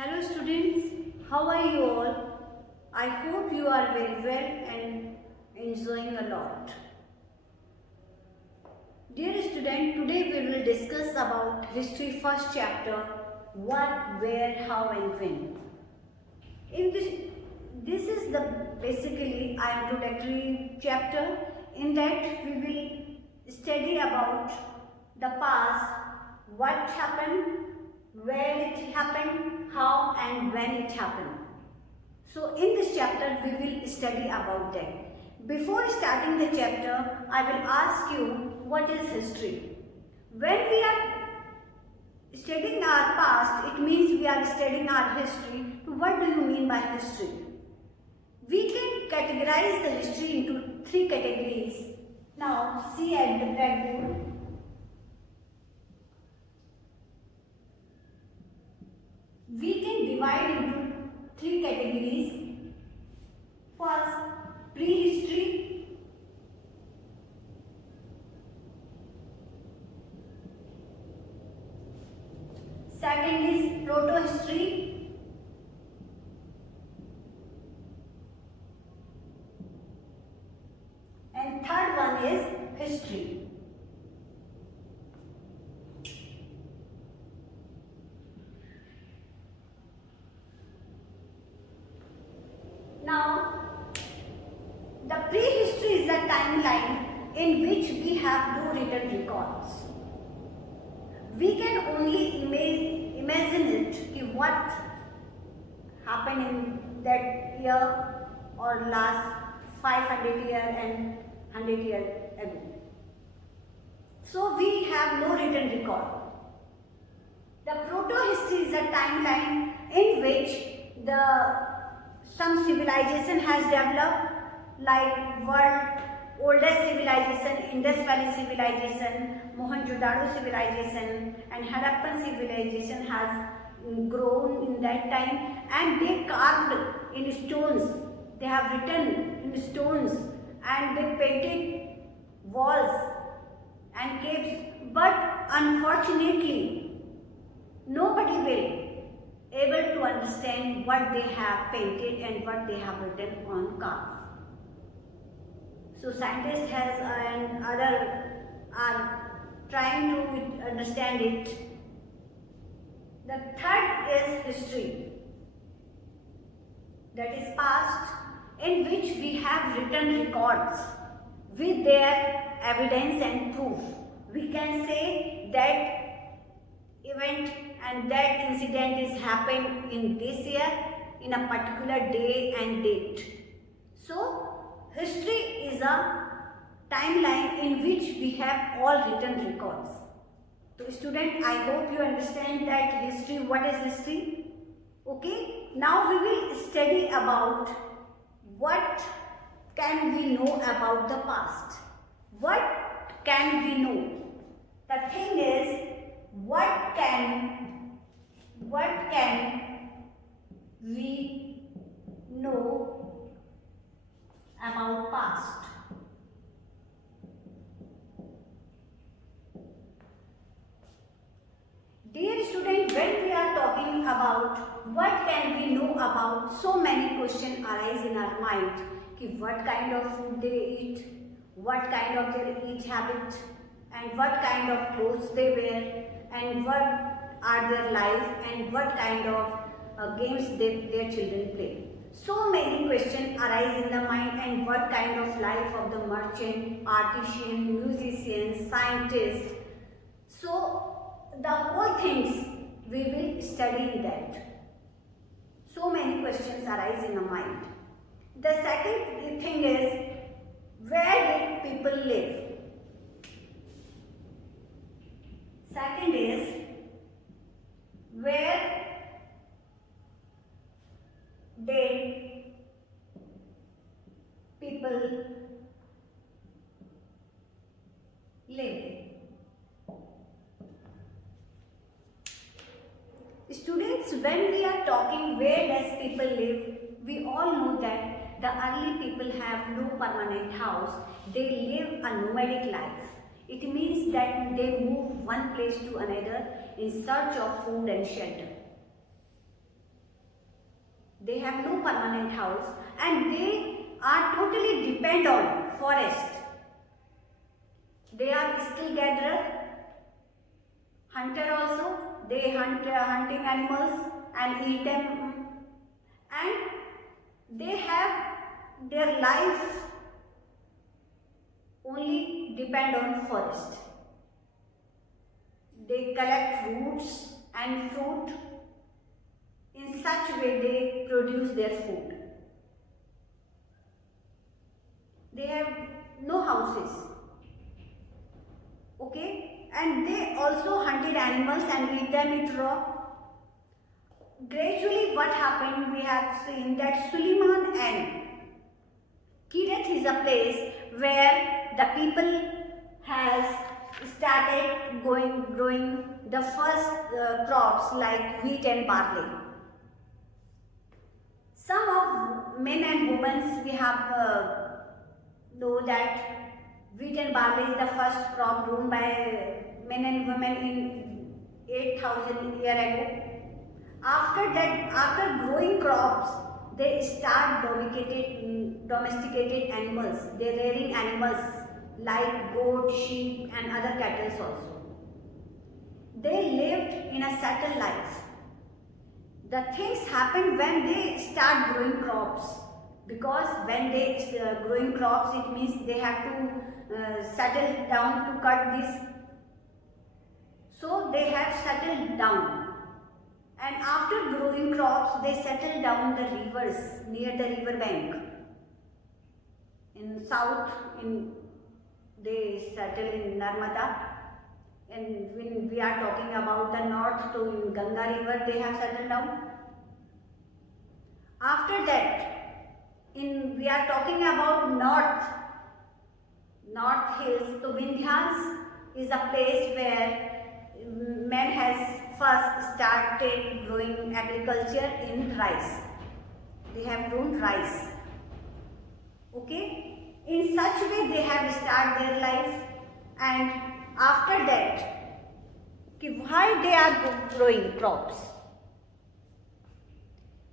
Hello students, how are you all? I hope you are very well and enjoying a lot. Dear student, today we will discuss about history first chapter, what, where, how and when. In this is the basically introductory chapter. In that we will study about the past, what happened, where it happened, how and when it happened. So in this chapter we will study about that. Before starting the chapter, I will ask you, what is history? When we are studying our past, it means we are studying our history. What do you mean by history? We can categorize the history into three categories. Now see at the blackboard. We can divide into three categories. First, prehistory. Second is proto-history. And third one is history. Now, the prehistory is a timeline in which we have no written records. We can only imagine it, what happened in that year or last 500 years and 100 years ago. So we have no written record. The proto-history is a timeline in which some civilization has developed, like world oldest civilization, Indus Valley civilization, Mohenjo-daro civilization and Harappan civilization has grown in that time, and they carved in stones, they have written in stones and they painted walls and caves, but unfortunately nobody will able to understand what they have painted and what they have written on carve. So scientists and other are trying to understand it. The third is history, that is past, in which we have written records with their evidence and proof. We can say that event and that incident is happened in this year, in a particular day and date. So history is a timeline in which we have all written records. So student, I hope you understand that history, what is history? Okay, now we will study about what can we know about the past. What can we know? The thing is, what can we know about past? Dear student, when we are talking about what can we know about, so many questions arise in our mind. What kind of food they eat, what kind of their eat habit, and what kind of clothes they wear, and what are their life, and what kind of games their children play. So many questions arise in the mind, and what kind of life of the merchant, artisan, musician, scientist. So the whole things we will study in that. So many questions arise in the mind. The second thing is, where did people live? Second is, where did people live? Students, when we are talking where does people live, we all know that the early people have no permanent house. They live a nomadic life. It means that they move one place to another in search of food and shelter. They have no permanent house and they are totally depend on forest. They are skill gatherer, hunter also. They hunt hunting animals and eat them, and they have their life only depend on forest. They collect roots and fruit. In such way they produce their food. They have no houses. Okay, and they also hunted animals and eat them it raw. Gradually what happened, we have seen that Suleiman and Kirith is a place where the people has started growing the first crops like wheat and barley. Some of men and women we have know that wheat and barley is the first crop grown by men and women in 8,000 years ago. After that, after growing crops, they start domesticated animals. They rearing animals like goat, sheep and other cattle also. They lived in a settled life. The things happen when they start growing crops, because when they growing crops, it means they have to settle down to cut this. So they have settled down. And after growing crops, they settle down the rivers, near the river bank. In south, they settle in Narmada. And when we are talking about the north, so in Ganga river, they have settled down. After that, we are talking about north hills. So Vindhyas is a place where man has first started growing agriculture in rice. They have grown rice. Okay? In such way they have started their life, and after that, why they are growing crops?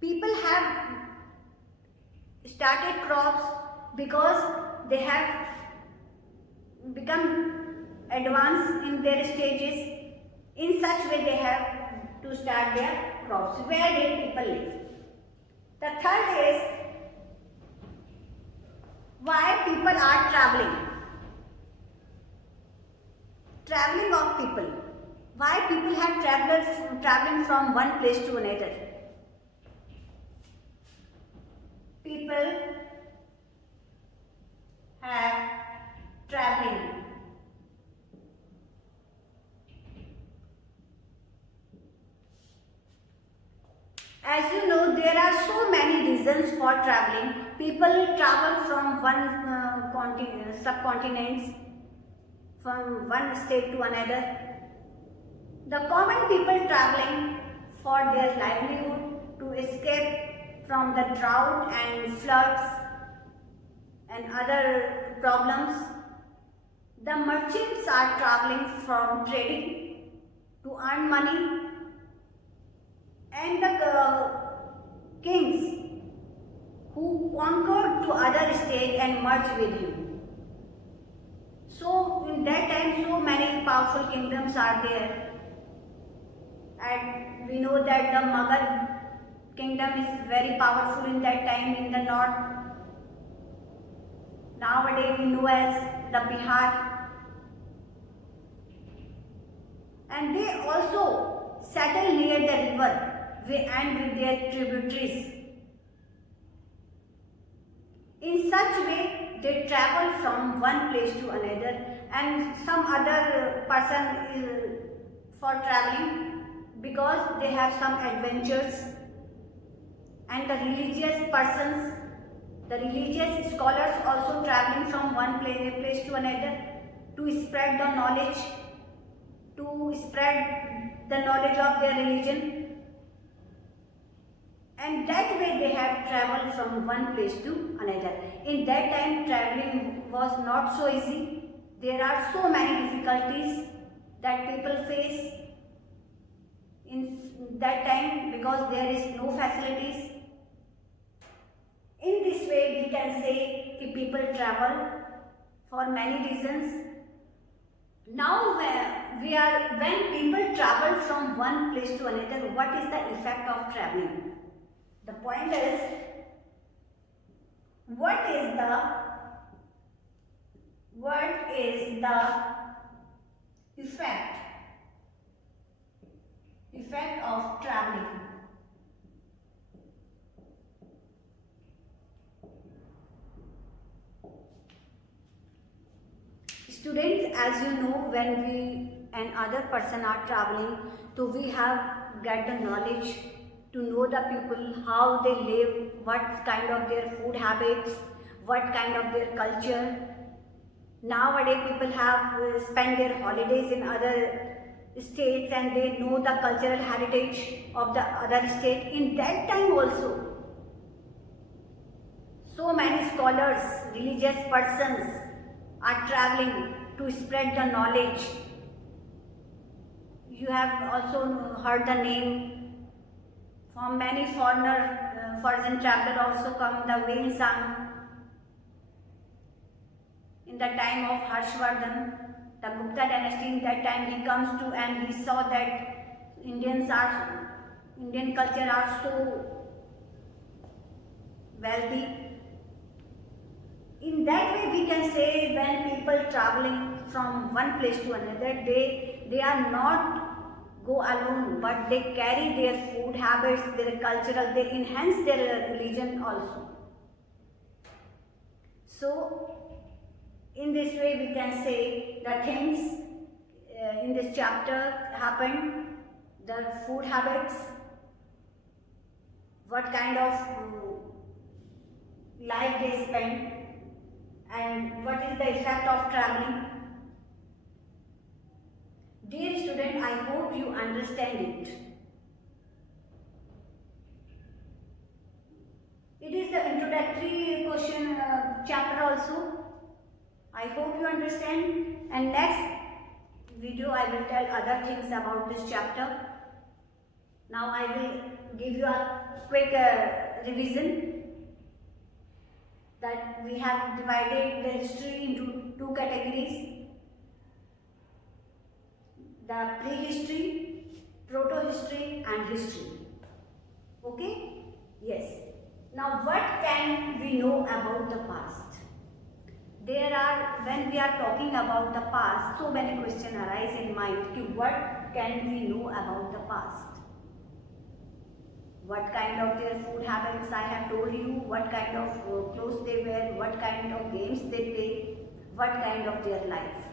People have started crops because they have become advanced in their stages. In such way they have to start their crops. Where did people live? The third is why people are traveling. Traveling of people. Why people have traveling from one place to another. People have traveling. As you know, there are so many reasons for traveling. People travel from one subcontinent, from one state to another. The common people traveling for their livelihood, to escape from the drought and floods and other problems. The merchants are traveling from trading to earn money. And the kings who conquered to other state and merged with him. So in that time so many powerful kingdoms are there, and we know that the Magad kingdom is very powerful in that time in the north. Nowadays we know as the Bihar. And they also settle near the river and with their tributaries. In such way, they travel from one place to another, and some other person is for traveling because they have some adventures. And the religious persons, the religious scholars also traveling from one place to another to spread the knowledge, to spread the knowledge of their religion. And that way they have traveled from one place to another. In that time traveling was not so easy. There are so many difficulties that people face in that time because there is no facilities. In this way we can say that people travel for many reasons. Now when people travel from one place to another, what is the effect of traveling? The point is, what is the effect of traveling? Students, as you know, when we and other person are traveling, so we have get the knowledge to know the people, how they live, what kind of their food habits, what kind of their culture. Nowadays people have spent their holidays in other states and they know the cultural heritage of the other state. In that time also, so many scholars, religious persons are traveling to spread the knowledge. You have also heard the name from many foreign traveler also come, the Wayne Sang. In the time of Harshvardhan, the Gupta dynasty, in that time he comes to and he saw that Indian culture are so wealthy. In that way we can say when people traveling from one place to another, they are not go alone, but they carry their food habits, their cultural, they enhance their religion also. So in this way we can say the things in this chapter happened, the food habits, what kind of life they spend, and what is the effect of traveling. Dear student, I hope you understand it. It is the introductory question chapter also. I hope you understand, and next video I will tell other things about this chapter. Now I will give you a quick revision that we have divided the history into two categories: the prehistory, proto-history and history. Okay? Yes. Now what can we know about the past? When we are talking about the past, so many questions arise in mind. What can we know about the past? What kind of their food habits I have told you, what kind of clothes they wear, what kind of games they play, what kind of their life.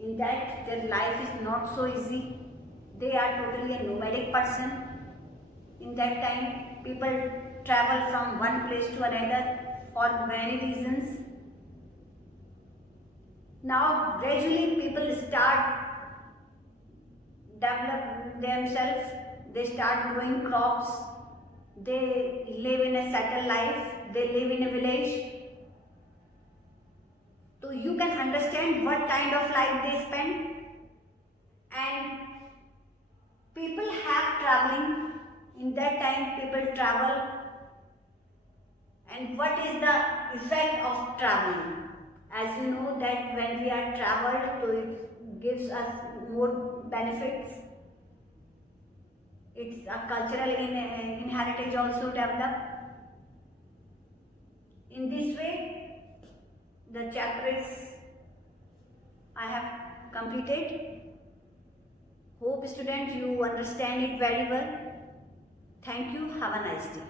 In that their life is not so easy. They are totally a nomadic person. In that time people travel from one place to another for many reasons. Now gradually people start develop themselves, they start growing crops, they live in a settled life, they live in a village. So you can understand what kind of life they spend. And people have traveling, in that time people travel, and what is the effect of traveling? As you know that when we are traveled, so it gives us more benefits. It's a cultural heritage also developed. In this way, the chapter is I have completed. Hope students you understand it very well. Thank you. Have a nice day.